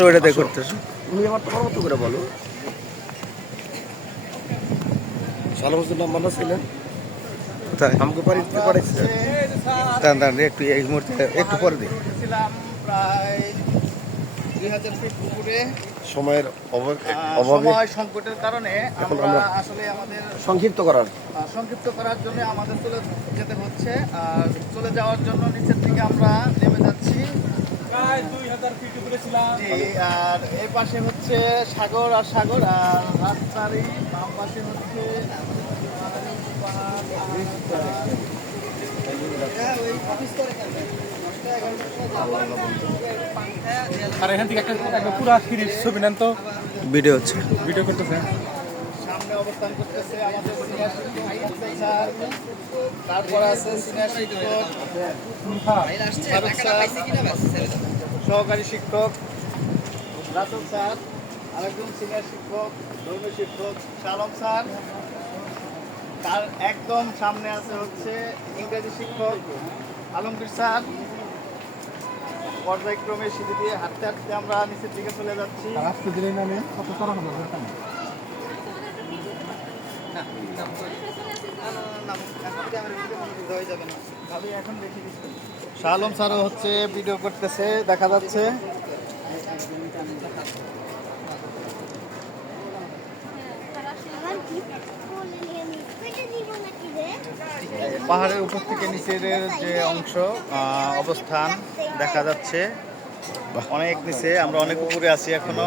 করতেছো ওইটা দিয়ে করতেছো? তুমি আমার তোমার মতো করে বলো। ছিলেন কোথায়? আমাকে বাড়ি দিতে দাঁড়ান দাঁড়ান একটু এই মুহূর্তে একটু পরে দিই প্রায় দুই হাজার ফিট সময়ের অভাব সংকটের কারণে আমরা- আসলে আমাদের সংক্ষিপ্ত করার। সংক্ষিপ্ত করার জন্য আমাদের চলে যেতে হচ্ছে। আর চলে যাওয়ার জন্য নিচের দিকে আমরা নেমে যাচ্ছি। জি, আর এই পাশে হচ্ছে সাগর আর সাগর আর রাস্তার এই বাম পাশে হচ্ছে আর এখান থেকে একটা একটা পুরো সিরিজ ছবি নেন তো। ভিডিও হচ্ছে। ভিডিও করতেছে। সামনে অবস্থান করতেছে আমাদের সিনিয়র শিক্ষক তারপর আছে সিনিয়র শিক্ষক। সহকারী শিক্ষক। রাতুল স্যার আরেকজন সিনিয়র শিক্ষক ধর্মীয় শিক্ষক শালম স্যার তার একদম সামনে আছে হচ্ছে ইংরেজি শিক্ষক আলমগীর স্যার পর্যায়ক্রমে সিঁড়ি দিয়ে হাঁটতে হাঁটতে আমরা নিচের দিকে চলে যাচ্ছি আজকে দিলেই নামে কত তারা হবে শাহ আলম স্যারও হচ্ছে ভিডিও করতেছে দেখা যাচ্ছে পাহাড়ের উপর থেকে নিচের যে অংশ অবস্থান দেখা যাচ্ছে। অনেক নিচে, আমরা অনেক উপরে আছি এখনও।